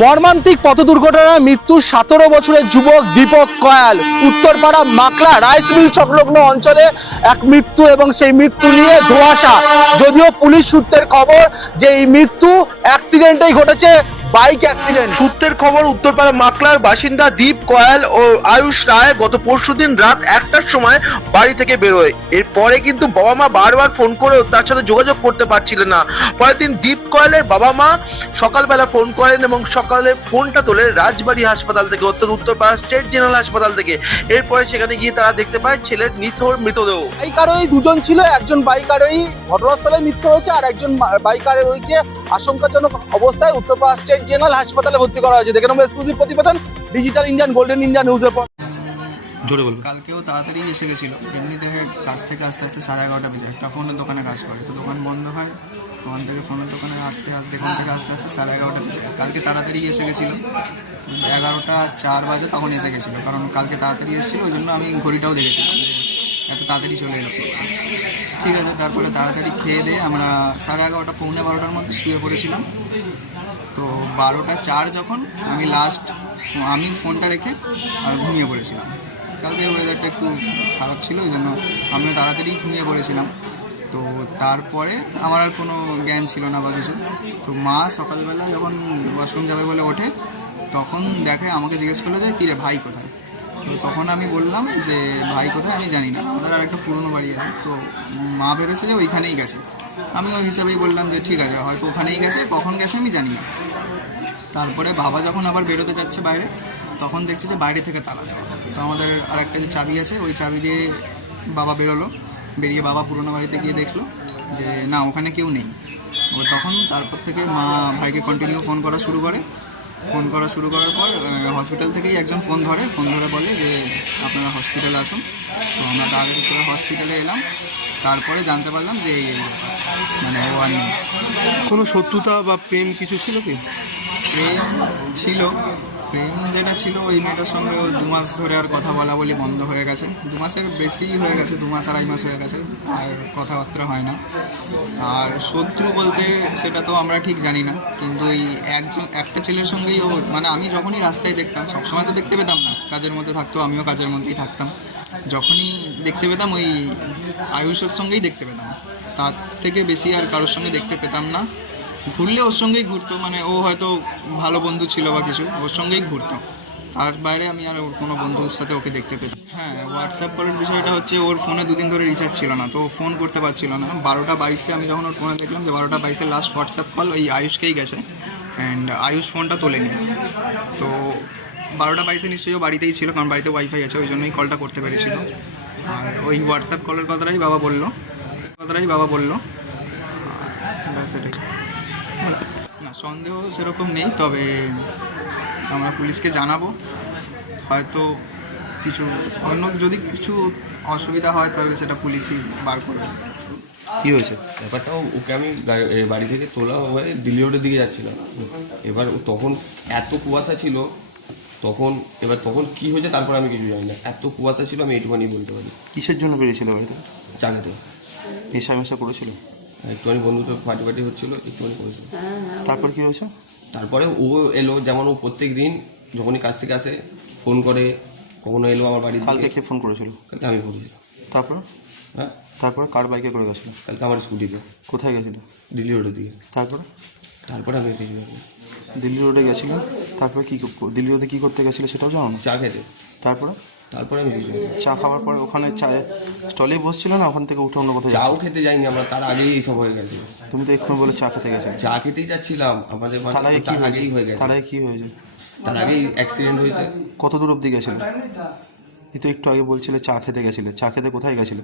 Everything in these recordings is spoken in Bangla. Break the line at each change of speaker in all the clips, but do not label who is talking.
মর্মান্তিক পথ দুর্ঘটনায় মৃত্যু সতেরো বছরের যুবক দীপক কয়াল। উত্তরপাড়া মাকলা রাইস মিল সংলগ্ন অঞ্চলে এক মৃত্যু এবং সেই মৃত্যু নিয়ে ধোয়াশা। যদিও পুলিশ সূত্রের খবর যে এই মৃত্যু অ্যাক্সিডেন্টেই ঘটেছে বাইক অ্যাক্সিডেন্ট।
সূত্রের খবর উত্তরপাড়া মাকলার বাসিন্দা দীপ কয়াল ও আয়ুষ রায় গত পরশুদিন রাত একটার সময় বাড়ি থেকে বেরোয়। এরপরে কিন্তু বাবা মা বারবার ফোন করেও তার সাথে যোগাযোগ করতে পারছিলেন না। পরের দিন দীপ কয়ালের বাবা মা সকালবেলা ফোন করেন এবং সকালে ফোনটা তোলে রাজবাড়ি হাসপাতাল থেকে অর্থাৎ উত্তরপাড়া স্টেট জেনারেল হাসপাতাল থেকে। এরপরে সেখানে গিয়ে তারা দেখতে পায় ছেলের নিথর মৃতদেহ।
বাইকারোই দুজন ছিল একজন বাইকারোই ঘটনাস্থলে মৃত্যু হয়েছে আর একজন বাইকারোইকে আশঙ্কাজনক অবস্থায় উত্তরপাড়া স্টেট জেনারেল হাসপাতালে ভর্তি করা হয়েছে। দেখে নেব এক্সক্লুসিভ প্রতিবেদন ডিজিটাল ইন্ডিয়ান গোল্ডেন ইন্ডিয়া নিউজের পর জোরে বলব
কালকেও তাড়াতাড়ি এসে গেছিল। এমনিতে কাজ থেকে আস্তে আস্তে সাড়ে এগারোটা বেজে একটা ফোনের দোকানে কাজ করে। তো দোকান বন্ধ হয় দোকান থেকে ফোনের দোকানে আসতে আসতে এখান থেকে আস্তে আস্তে সাড়ে এগারোটা বেজে কালকে তাড়াতাড়ি এসে গেছিল। এগারোটা চার বাজে তখন এসে গেছিল। কারণ কালকে তাড়াতাড়ি এসেছিল ওই জন্য আমি ঘড়িটাও দেখেছিলাম। এত তাড়াতাড়ি চলে এলো ঠিক আছে, তারপরে তাড়াতাড়ি খেয়ে দিয়ে আমরা সাড়ে এগারোটা, পৌনে বারোটার মধ্যে শুয়ে পড়েছিলাম। তো বারোটা চার যখন আমি লাস্ট আমি ফোনটা রেখে আর ঘুমিয়ে পড়েছিলাম। কালকে ওয়েদারটা একটু খারাপ ছিল ওই জন্য আমিও তাড়াতাড়ি ঘুমিয়ে পড়েছিলাম। তো তারপরে আমার আর কোনো জ্ঞান ছিল না বা কিছু। তো মা সকালবেলা যখন ওয়াশরুম যাবে বলে ওঠে, তখন দেখে আমাকে জিজ্ঞেস করল যে কী রে ভাই কোথায়? তো তখন আমি বললাম যে, ভাই কোথায়? আমি জানি না। আমাদের আর একটা পুরনো বাড়ি আছে, তো মা ভেবেছে যে ওইখানেই গেছে। আমি ওই হিসাবেই বললাম যে, ঠিক আছে, হয়তো ওখানেই গেছে, কখন গেছে আমি জানি না। তারপরে বাবা যখন আবার বেরোতে যাচ্ছে বাইরে, তখন দেখছে যে বাইরে থেকে তালা দেওয়া। তো আমাদের আর একটা যে চাবি আছে, ওই চাবি দিয়ে বাবা বেরোলো, বেরিয়ে বাবা পুরোনো বাড়িতে গিয়ে দেখল যে, না, ওখানে কেউ নেই। তখন তারপর থেকে মা ভাইকে কন্টিনিউ ফোন করা শুরু করে। ফোন করা শুরু করার পর হসপিটাল থেকেই একজন ফোন ধরে। ফোন ধরে বলে যে আপনারা হসপিটালে আসুন। তো আমরা তাড়াতাড়ি করে হসপিটালে এলাম। তারপরে জানতে পারলাম যে এই মানে ও আর নেই।
কোনো শত্রুতা বা প্রেম কিছু ছিল কি?
প্রেম ছিল। প্রেম যেটা ছিল ওই মেয়েটার সঙ্গে দু মাস ধরে আর কথা বলা বলি বন্ধ হয়ে গেছে। দু মাসের বেশি হয়ে গেছে, দু মাস আড়াই মাস হয়ে গেছে, আর কথাবার্তা হয় না। আর শত্রু বলতে সেটা তো আমরা ঠিক জানি না, কিন্তু এই একজন, একটা ছেলের সঙ্গেই ও মানে আমি যখনই রাস্তায় দেখতাম, সবসময় তো দেখতে পেতাম না, কাজের মধ্যে থাকতো, আমিও কাজের মধ্যেই থাকতাম। যখনই দেখতে পেতাম ওই আয়ুষের সঙ্গেই দেখতে পেতাম। তার থেকে বেশি আর কারোর সঙ্গে দেখতে পেতাম না। ঘুরলে ওর সঙ্গেই ঘুরতো মানে ও হয়তো ভালো বন্ধু ছিল বা কিছু, ওর সঙ্গেই ঘুরতো। তার বাইরে আমি আর ওর কোনো বন্ধুর সাথে ওকে দেখতে পেতাম হ্যাঁ হোয়াটসঅ্যাপ করার বিষয়টা হচ্ছে ওর ফোনে দুদিন ধরে রিচার্জ ছিল না, তো ফোন করতে পারছিল না। বারোটা বাইশে আমি যখন ওর ফোনে দেখলাম যে বারোটা বাইশে লাস্ট হোয়াটসঅ্যাপ কল ওই আয়ুষকেই গেছে। অ্যান্ড আয়ুষ ফোনটা তোলেনি। তো বারোটা বাইশে নিশ্চয়ই ও বাড়িতেই ছিল, কারণ বাড়িতে ওয়াইফাই আছে, ওই জন্যই কলটা করতে পেরেছিল। আর ওই হোয়াটসঅ্যাপ কলের কথাটাই বাবা বলল। কথাটাই বাবা বলল। ব্যাস এটাই। না সন্দেহ সেরকম নেই তবে আমরা পুলিশকে জানাব। হয়তো কিছু অন্য যদি কিছু অসুবিধা হয় তাহলে সেটা পুলিশই বার করবে।
কি হয়েছে?
ব্যাপারটা ওকে আমি বাড়ি থেকে তোলা হয়ে দিল্লি রোডের দিকে যাচ্ছিলাম। এবার ও তখন এত কুয়াশা ছিল তখন এবার তখন কি হয়েছে তারপর আমি কিছু জানি না। এত কুয়াশা ছিল আমি এইটুখানি বলতে পারি।
কিসের জন্য বেরিয়েছিল বাড়িতে?
চাকরিতে
নেশা মেশা করেছিল?
একটুখানি বন্ধুত্ব ফাটি ফাটি হচ্ছিল একটুখানি করেছিল।
তারপর কি হয়েছে?
তারপরে ও এলো যেমন ও প্রত্যেক দিন যখনই কাজ থেকে আসে ফোন করে কখনো এলো আমার বাড়ি
কালকে কে ফোন করেছিল?
কালকে আমি ফোন করেছিলাম।
তারপর?
হ্যাঁ।
তারপরে কার বাইকে করে গেছিল?
কালকে আমার স্কুটিতে।
কোথায় গেছিল?
দিল্লি রোডের দিকে।
তারপরে?
তারপরে আমি
দিল্লি রোডে গেছিলাম তারপরে কি দিল্লি রোডে কি করতে গেছিল সেটাও জানো না?
চা খেতে।
তারপরে?
তারপরে আমি কিছু
চা খাওয়ার পর ওখানে চায়ের স্টলেই বসছিল না? ওখান থেকে উঠে অন্য কোথাও
চাও খেতে যাইনি আমরা তার আগেই এইসব হয়ে গেছে।
তুমি তো এক্ষুনি বলে চা খেতে গেছো
চা খেতেই যাচ্ছিলাম আমাদের
তার আগে কি
আগেই হয়ে গেছে।
তার আগে কি হয়েছে?
তার আগেই অ্যাক্সিডেন্ট হয়েছে।
কত দূর অবধি গেছিল? এই তো একটু আগে বলছিলে চা খেতে গেছিলে। চা খেতে কোথায় গেছিলে?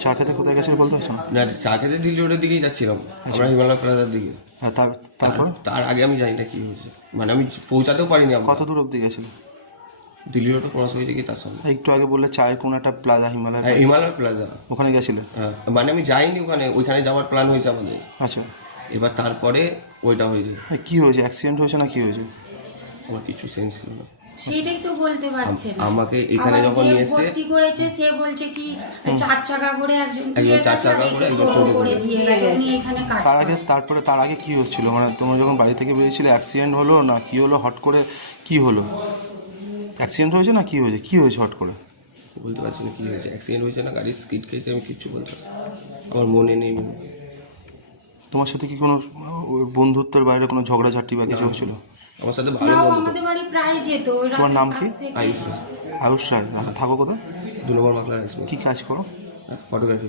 চা খেতে কোথায় গেছিলে বলতে পারছ না?
চা খেতে দিল্লি রোডের দিকেই যাচ্ছিলাম আমরা হিমালয় প্লাজার দিকে।
হ্যাঁ তার তারপর?
তার- আগে আমি জানি না কি হয়েছে। মানে আমি পৌঁছাতেও পারিনি
কত দূর অবধি গেছিলে?
দিল্লি রোডে পড়াশোনা হয়েছে কি তার সামনে
একটু আগে বললে চায়ের কোন একটা প্লাজা হিমালয়
হ্যাঁ হিমালয় প্লাজা
ওখানে গেছিলে?
হ্যাঁ মানে আমি যাইনি ওখানে ওইখানে যাওয়ার প্ল্যান হয়েছে আমাদের।
আচ্ছা।
এবার তারপরে ওইটা হয়েছে।
এই কি হয়েছে? অ্যাক্সিডেন্ট হয়েছে না কি হয়েছে?
আমার কিছু সেন্স ছিল না
সেটাই তো বলতে পারছে না।
আমাকে এখানে যখন নিয়ে এসে-
ভর্তি করেছে সে বলছে কি চার চাকা করে একজন
একজন চার চাকা করে,
একজন
একজন
টোটো
টোটো
করে
করে।
দিয়ে গেছে এখানে কাজ
তার আগে তারপরে তার আগে কি হচ্ছিল? মানে তোমরা যখন বাড়ি থেকে বেরিয়েছিলে অ্যাক্সিডেন্ট হলো না কি হলো? হট করে কি হলো? অ্যাক্সিডেন্ট হয়েছে না কি হয়েছে? কি হয়েছে হট করে?
বলতে পারছি না কি হয়েছে। অ্যাক্সিডেন্ট হয়েছে না গাড়ি স্কিড খেয়েছে আমি কিচ্ছু বলতে আমার মনে নেই।
তোমার সাথে কি কোনো বন্ধুত্বের বাইরে কোনো ঝগড়াঝাটি বা কিছু হয়েছিল?
আমার সাথে ভালো
নাও
বন্ধু
আমাদের বাড়ি প্রায় যেত
তোমার নাম কি?
আয়ুষ রায়।
আয়ুষ রায় থাকো কোথায়?
দু নম্বর মাকলার
কি কাজ করো?
ফটোগ্রাফি